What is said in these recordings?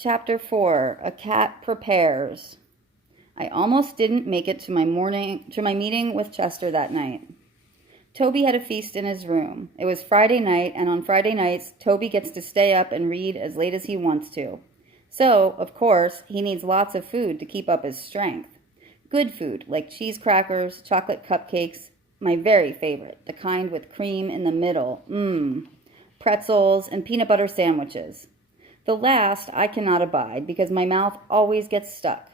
Chapter 4. A Cat Prepares. I almost didn't make it to my meeting with Chester that night. Toby had a feast in his room. It was Friday night, and on Friday nights, Toby gets to stay up and read as late as he wants to. So, of course, he needs lots of food to keep up his strength. Good food, like cheese crackers, chocolate cupcakes, my very favorite, the kind with cream in the middle. Pretzels, and peanut butter sandwiches. The last I cannot abide because my mouth always gets stuck.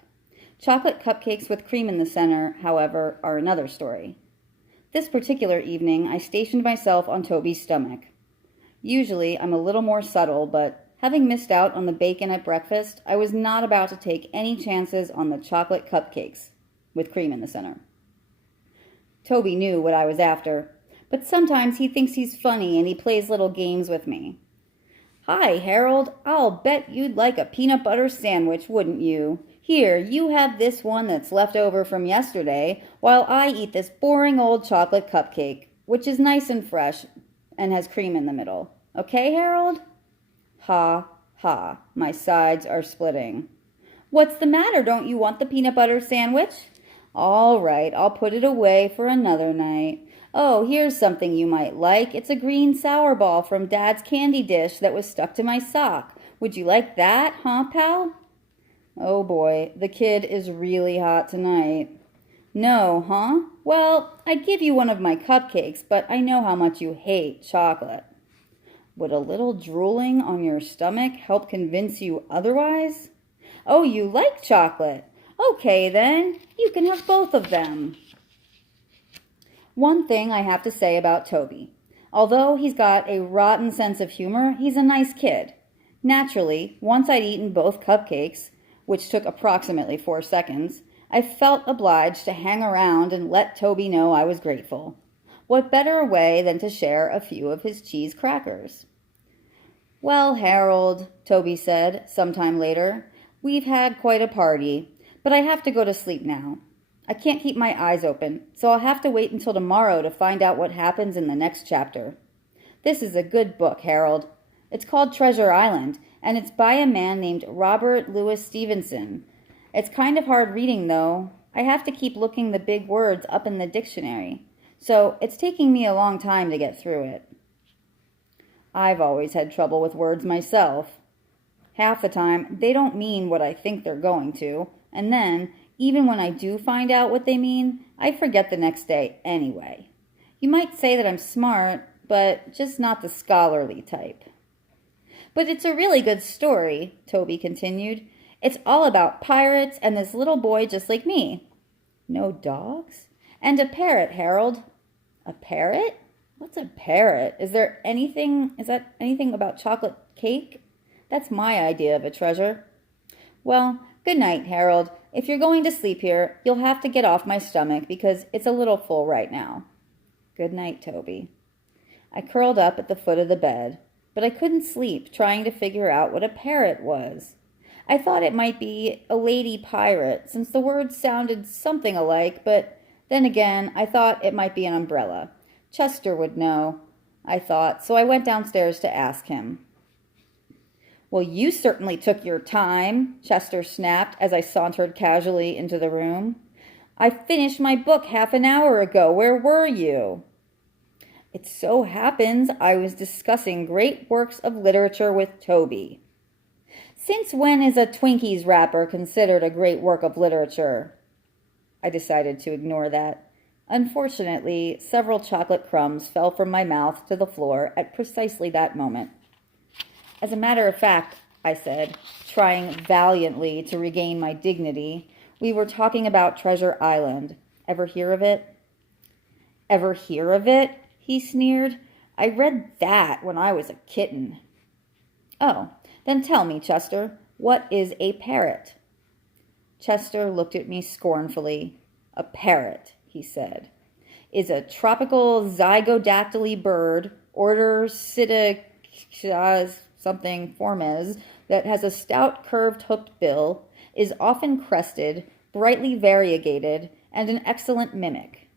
Chocolate cupcakes with cream in the center, however, are another story. This particular evening, I stationed myself on Toby's stomach. Usually, I'm a little more subtle, but having missed out on the bacon at breakfast, I was not about to take any chances on the chocolate cupcakes with cream in the center. Toby knew what I was after, but sometimes he thinks he's funny and he plays little games with me. "Hi, Harold. I'll bet you'd like a peanut butter sandwich, wouldn't you? Here, you have this one that's left over from yesterday, while I eat this boring old chocolate cupcake, which is nice and fresh and has cream in the middle. Okay, Harold?" Ha, ha, my sides are splitting. "What's the matter? Don't you want the peanut butter sandwich?" "All right, I'll put it away for another night. Oh, here's something you might like. It's a green sour ball from Dad's candy dish that was stuck to my sock. Would you like that, huh, pal?" Oh boy, the kid is really hot tonight. "No, huh? Well, I'd give you one of my cupcakes, but I know how much you hate chocolate." Would a little drooling on your stomach help convince you otherwise? "Oh, you like chocolate? Okay, then. You can have both of them." One thing I have to say about Toby. Although he's got a rotten sense of humor, he's a nice kid. Naturally, once I'd eaten both cupcakes, which took approximately 4 seconds, I felt obliged to hang around and let Toby know I was grateful. What better way than to share a few of his cheese crackers? "Well, Harold," Toby said sometime later, "we've had quite a party, but I have to go to sleep now. I can't keep my eyes open, so I'll have to wait until tomorrow to find out what happens in the next chapter. This is a good book, Harold. It's called Treasure Island, and it's by a man named Robert Louis Stevenson. It's kind of hard reading, though. I have to keep looking the big words up in the dictionary, so it's taking me a long time to get through it." I've always had trouble with words myself. Half the time, they don't mean what I think they're going to, and then, even when I do find out what they mean, I forget the next day anyway. You might say that I'm smart, but just not the scholarly type. "But it's a really good story," Toby continued. "It's all about pirates and this little boy just like me." "No dogs?" "And a parrot, Harold." "A parrot? What's a parrot? Is that anything about chocolate cake? That's my idea of a treasure." "Well, good night, Harold. If you're going to sleep here, you'll have to get off my stomach because it's a little full right now." "Good night, Toby." I curled up at the foot of the bed, but I couldn't sleep trying to figure out what a parrot was. I thought it might be a lady pirate, since the words sounded something alike, but then again, I thought it might be an umbrella. Chester would know, I thought, so I went downstairs to ask him. "Well, you certainly took your time," Chester snapped as I sauntered casually into the room. "I finished my book half an hour ago. Where were you?" "It so happens I was discussing great works of literature with Toby." "Since when is a Twinkies wrapper considered a great work of literature?" I decided to ignore that. Unfortunately, several chocolate crumbs fell from my mouth to the floor at precisely that moment. "As a matter of fact," I said, trying valiantly to regain my dignity, "we were talking about Treasure Island. Ever hear of it?" "Ever hear of it?" he sneered. "I read that when I was a kitten." "Oh, then tell me, Chester, what is a parrot?" Chester looked at me scornfully. "A parrot," he said, "is a tropical zygodactyly bird, order Psittacia something formes, that has a stout curved hooked bill, is often crested, brightly variegated, and an excellent mimic.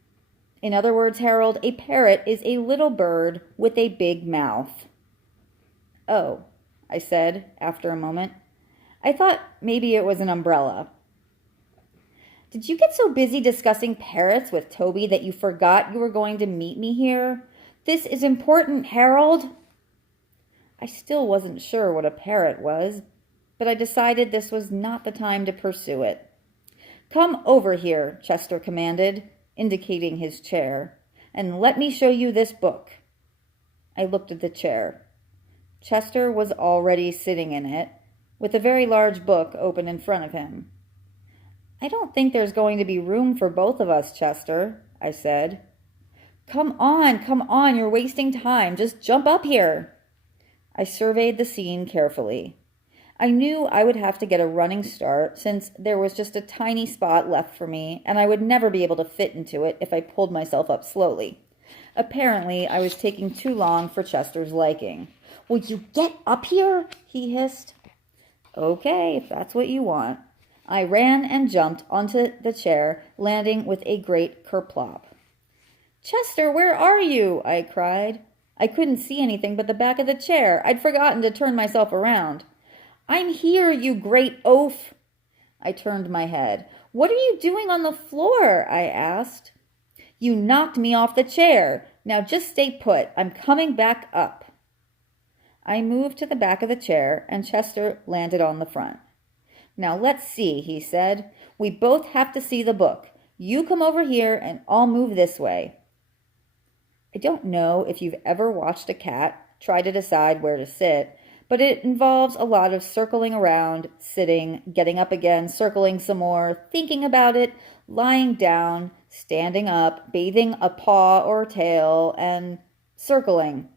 In other words, Harold, a parrot is a little bird with a big mouth." "Oh," I said after a moment. I thought maybe it was an umbrella. Did you get so busy discussing parrots with Toby that you forgot you were going to meet me here? This is important, Harold. I still wasn't sure what a parrot was, but I decided this was not the time to pursue it. Come over here, Chester commanded, indicating his chair, and let me show you this book. I looked at the chair. Chester was already sitting in it, with a very large book open in front of him. I don't think there's going to be room for both of us, Chester, I said. Come on, you're wasting time. Just jump up here. I surveyed the scene carefully. I knew I would have to get a running start since there was just a tiny spot left for me, and I would never be able to fit into it if I pulled myself up slowly. Apparently, I was taking too long for Chester's liking. Will you get up here? He hissed. Okay, if that's what you want. I ran and jumped onto the chair, landing with a great kerplop. Chester, where are you? I cried. I couldn't see anything but the back of the chair. I'd forgotten to turn myself around. I'm here, you great oaf. I turned my head. What are you doing on the floor? I asked. You knocked me off the chair. Now just stay put. I'm coming back up. I moved to the back of the chair, and Chester landed on the front. Now let's see, he said. We both have to see the book. You come over here, and I'll move this way. I don't know if you've ever watched a cat try to decide where to sit, but it involves a lot of circling around, sitting, getting up again, circling some more, thinking about it, lying down, standing up, bathing a paw or tail, and circling.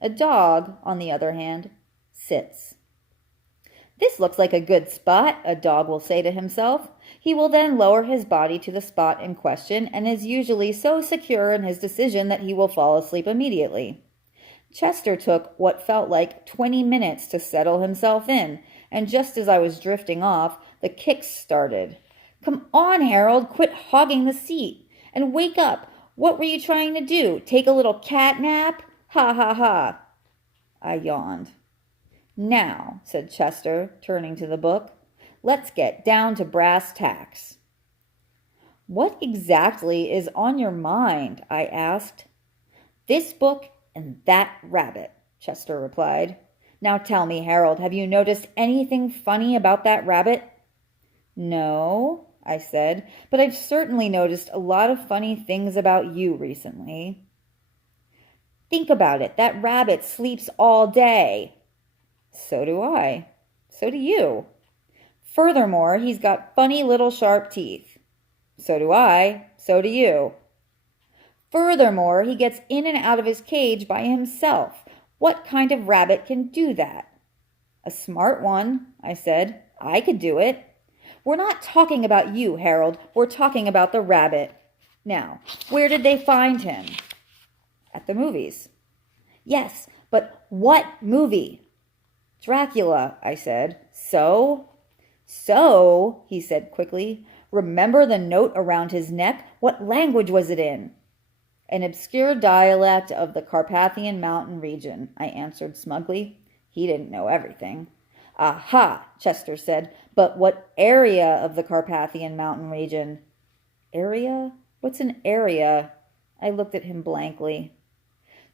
A dog, on the other hand, sits. This looks like a good spot, a dog will say to himself. He will then lower his body to the spot in question and is usually so secure in his decision that he will fall asleep immediately. Chester took what felt like 20 minutes to settle himself in, and just as I was drifting off, the kicks started. Come on, Harold, quit hogging the seat. And wake up. What were you trying to do? Take a little cat nap? Ha ha ha. I yawned. Now, said Chester, turning to the book, let's get down to brass tacks. What exactly is on your mind? I asked. This book and that rabbit, Chester replied. Now tell me, Harold, have you noticed anything funny about that rabbit? No, I said, but I've certainly noticed a lot of funny things about you recently. Think about it. That rabbit sleeps all day. So do I. So do you. Furthermore, he's got funny little sharp teeth. So do I. So do you. Furthermore, he gets in and out of his cage by himself. What kind of rabbit can do that? A smart one, I said. I could do it. We're not talking about you, Harold. We're talking about the rabbit. Now, where did they find him? At the movies. Yes, but what movie? Dracula, I said. So, he said quickly. Remember the note around his neck? What language was it in? An obscure dialect of the Carpathian mountain region, I answered smugly. He didn't know everything. Aha, Chester said, but what area of the Carpathian mountain region? Area? What's an area? I looked at him blankly.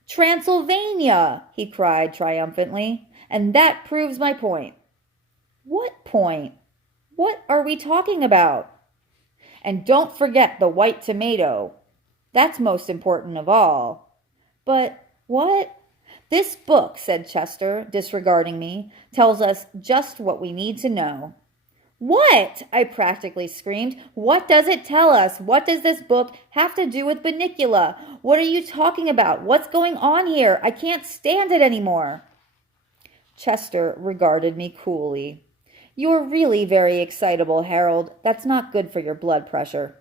Transylvania, he cried triumphantly, and that proves my point. What point? What are we talking about? And don't forget the white tomato. That's most important of all. But what? This book, said Chester, disregarding me, tells us just what we need to know. What? I practically screamed. What does it tell us? What does this book have to do with Bunnicula? What are you talking about? What's going on here? I can't stand it anymore. Chester regarded me coolly. You're really very excitable, Harold. That's not good for your blood pressure.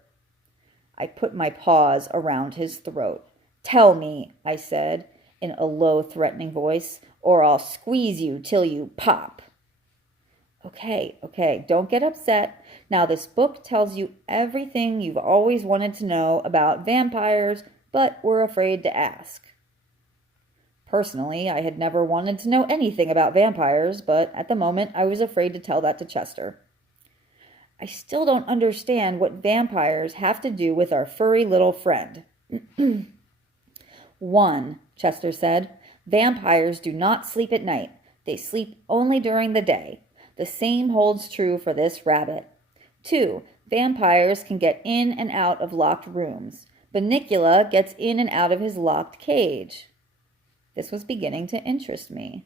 I put my paws around his throat. Tell me, I said, in a low, threatening voice, or I'll squeeze you till you pop. Okay, don't get upset. Now, this book tells you everything you've always wanted to know about vampires, but were afraid to ask. Personally, I had never wanted to know anything about vampires, but at the moment I was afraid to tell that to Chester. I still don't understand what vampires have to do with our furry little friend. 1, Chester said. Vampires do not sleep at night. They sleep only during the day. The same holds true for this rabbit. 2, vampires can get in and out of locked rooms. Bunnicula gets in and out of his locked cage. This was beginning to interest me.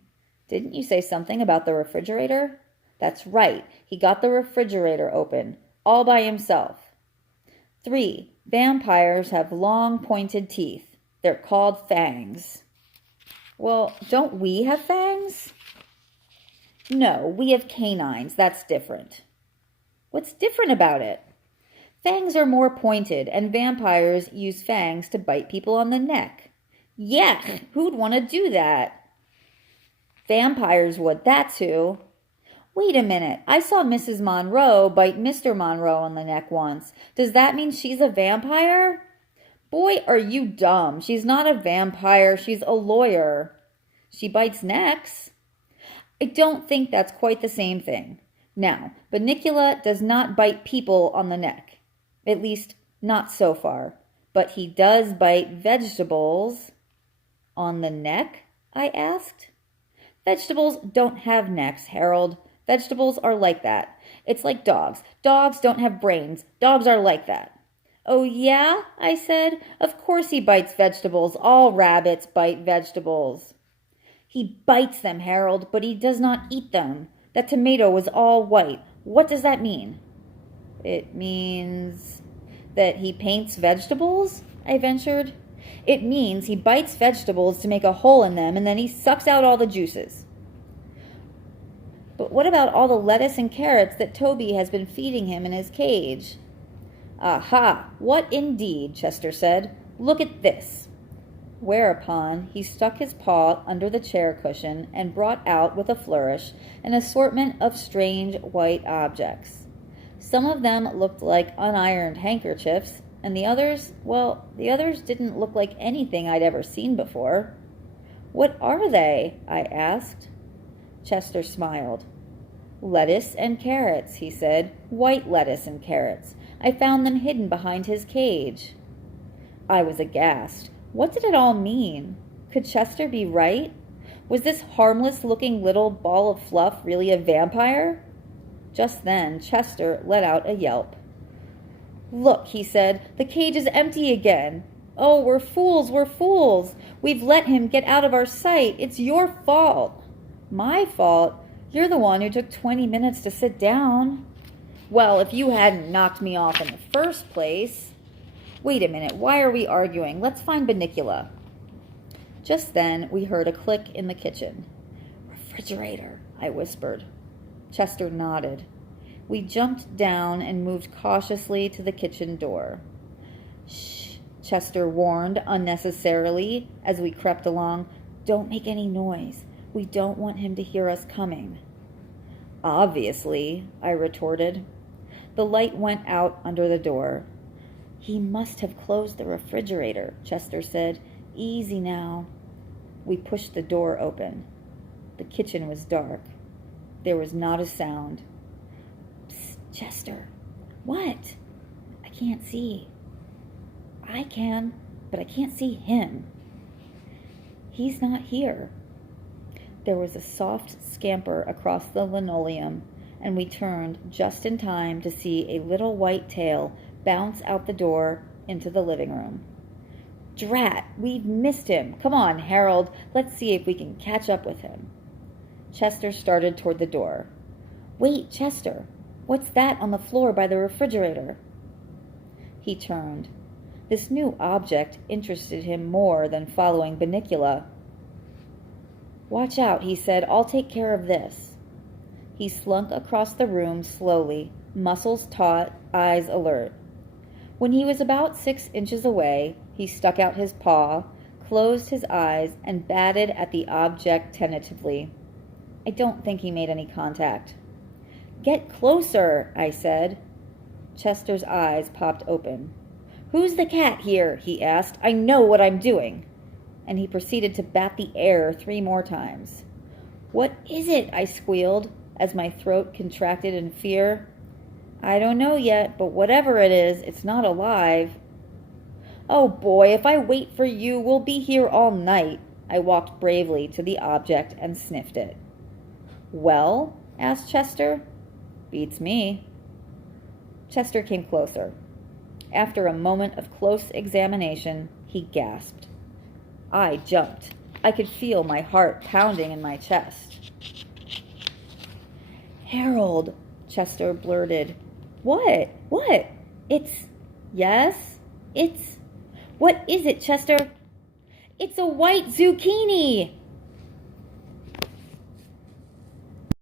Didn't you say something about the refrigerator? That's right. He got the refrigerator open, all by himself. 3, vampires have long pointed teeth. They're called fangs. Well, don't we have fangs? No, we have canines. That's different. What's different about it? Fangs are more pointed, and vampires use fangs to bite people on the neck. Yuck! Who'd want to do that? Vampires would, that's who. Wait a minute. I saw Mrs. Monroe bite Mr. Monroe on the neck once. Does that mean she's a vampire? Boy, are you dumb. She's not a vampire. She's a lawyer. She bites necks. I don't think that's quite the same thing. Now, Bunnicula does not bite people on the neck. At least, not so far. But he does bite vegetables. On the neck? I asked. Vegetables don't have necks, Harold. Vegetables are like that. It's like dogs. Dogs don't have brains. Dogs are like that. Oh, yeah? I said. Of course he bites vegetables. All rabbits bite vegetables. He bites them, Harold, but he does not eat them. That tomato was all white. What does that mean? It means that he paints vegetables, I ventured. It means he bites vegetables to make a hole in them, and then he sucks out all the juices. But what about all the lettuce and carrots that Toby has been feeding him in his cage? Aha! What indeed, Chester said. Look at this. Whereupon he stuck his paw under the chair cushion and brought out with a flourish an assortment of strange white objects. Some of them looked like unironed handkerchiefs, and the others didn't look like anything I'd ever seen before. What are they? I asked. Chester smiled. Lettuce and carrots, he said. White lettuce and carrots. I found them hidden behind his cage. I was aghast. What did it all mean? Could Chester be right? Was this harmless-looking little ball of fluff really a vampire? Just then, Chester let out a yelp. Look, he said, the cage is empty again. Oh, we're fools, we're fools. We've let him get out of our sight. It's your fault. My fault? You're the one who took 20 minutes to sit down. Well, if you hadn't knocked me off in the first place. Wait a minute, why are we arguing? Let's find Bunnicula. Just then, we heard a click in the kitchen. Refrigerator, I whispered. Chester nodded. We jumped down and moved cautiously to the kitchen door. Shh, Chester warned unnecessarily as we crept along. Don't make any noise. We don't want him to hear us coming. Obviously, I retorted. The light went out under the door. He must have closed the refrigerator, Chester said. Easy now. We pushed the door open. The kitchen was dark. There was not a sound. Psst, Chester. What? I can't see. I can, but I can't see him. He's not here. There was a soft scamper across the linoleum, and we turned just in time to see a little white tail bounce out the door into the living room. Drat, we've missed him. Come on, Harold, let's see if we can catch up with him. Chester started toward the door. Wait, Chester, what's that on the floor by the refrigerator? He turned. This new object interested him more than following Bunnicula. Watch out, he said. I'll take care of this. He slunk across the room slowly, muscles taut, eyes alert. When he was about 6 inches away, he stuck out his paw, closed his eyes, and batted at the object tentatively. I don't think he made any contact. Get closer, I said. Chester's eyes popped open. Who's the cat here? He asked. I know what I'm doing. and he proceeded to bat the air 3 more times. "What is it?" I squealed, as my throat contracted in fear. "I don't know yet, but whatever it is, it's not alive." "Oh boy, if I wait for you, we'll be here all night." I walked bravely to the object and sniffed it. "Well?" asked Chester. "Beats me." Chester came closer. After a moment of close examination, he gasped. I jumped. I could feel my heart pounding in my chest. "Harold," Chester blurted. "What? What? It's... Yes? It's... What is it, Chester?" "It's a white zucchini!"